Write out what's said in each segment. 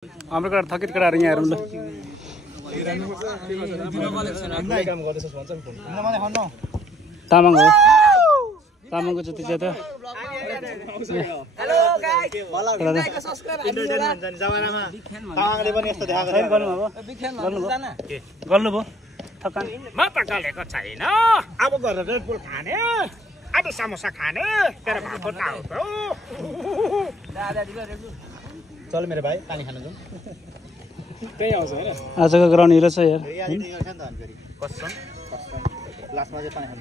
हाम्रो केटा थकित केटाहरू यहाँ हेरौँ ल। तामाङ हो, तामाङको जति चाहिँ त गर्नुभयो थकान। म त गलेको छैन, अब गएर रेड बुल खाने, अब समोसा खाने, तेरो भाको टाउको। चल मेरो भाइ पानी खान जाउँ। त्यही आउँछ हैन आजको ग्राउन्ड हिरो छ यार। कसम लास्टमा चाहिँ पानी खान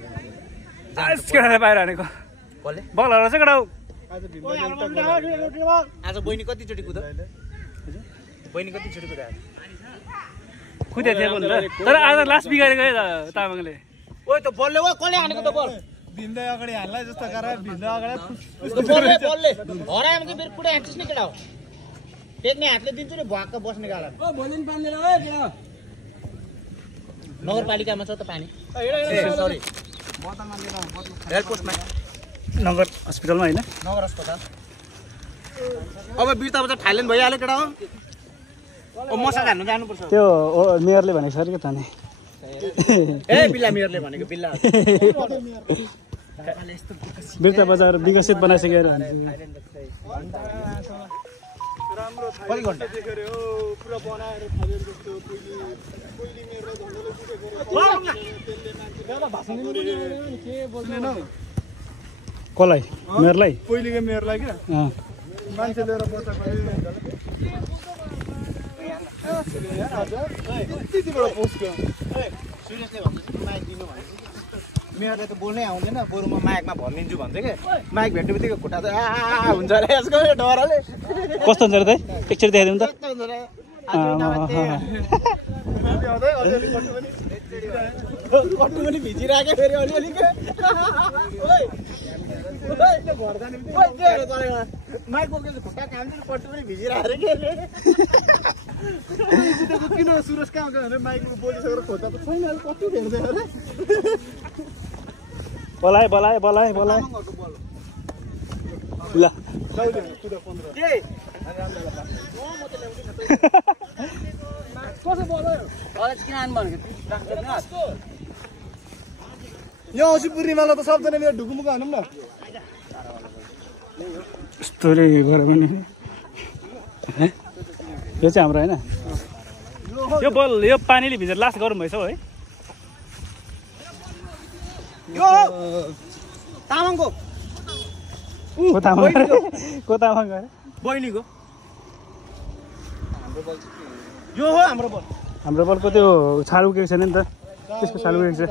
आज केटाले बाहिर हानेको बलहरु चाहिँ केटा आज बहिनी कतिचोटि कुद? बहिनी कतिचोटि कुदायो? कुदे थियो भन्दा तर आज लास्ट बिगारेको है तामाङले। ओइ त बलले ओ कसले हानेको त बल? भिन्दै अगाडि हान्ला जस्तो गरेर भिन्दै अगाडि बलले हरायो भने फेरि पुरै ह्याट्रिस नि केटा हो। टेक्ने हातले दिन्छु नि भ्वाक्क बस्ने गाला। ओ भोलिन पानी लिएर ओइ केटा नगरपालिकामा छ त पानी। सरी बोतलमा लिएर एयरपोर्टमा नगर अस्पतालमा हैन नगर अस्पताल। अब बिर्ता बजार थाइल्यान्ड भइहाल्यो केटा हो। ओ मसा हान्नु जानुपर्छ। त्यो मेयरले भनेको छ अरे के ताने ए बिल्ला मेयरले भनेको बिल्ला। बिर्ता बजार विकसित बनाइसक्यो अरे। कति घन्टा पुरा बनाएर थालेर जस्तो कोइली मेरो झन्डले दुखेको भाषण दिनु के बोल्दैन कसलाई मेयरलाई? पहिलेको मेयरलाई क्या मान्छे लिएर बच्चा त्यतिबाट पोस्टको सिरियसली भन्छु माइक दिनु भने मेयरले त बोल्नै आउँदैन, बरु म माइकमा भनिदिन्छु भन्थ्यो कि माइक भेट्ने बित्तिकै खुट्टा त हुन्छ अरे यसको डरले। कस्तो हुन्छ अरे त एकचोटि देखाइदिउँ त। कट्टु पनि भिजिरहेको फेरि अलिअलि के माइक बोकेर खुट्टा कान्छ पट्टु पनि भिजिरहेको अरे के किन सुरज कहाँ गयो भने माइकमा बोलिसकेर खोज्दा त छैन अरे कट्टु भेट्दै अरे बोलाए बोलाए बोलाए बोलाए ल यो औँसी पूर्णिमालाई त सबजना मेरो ढुकुमुको हानौँ न। यस्तोले गरे पनि यो चाहिँ हाम्रो होइन। यो बल यो पानीले भिजेर लास्ट गरौँ भएछ है। यो तामाङको को तामाङ को तामाङ गरे बहिनीको यो हो हाम्रो बल। हाम्रो बलको त्यो छाल उकेको छैन नि त, त्यसको छाल उकेको छ।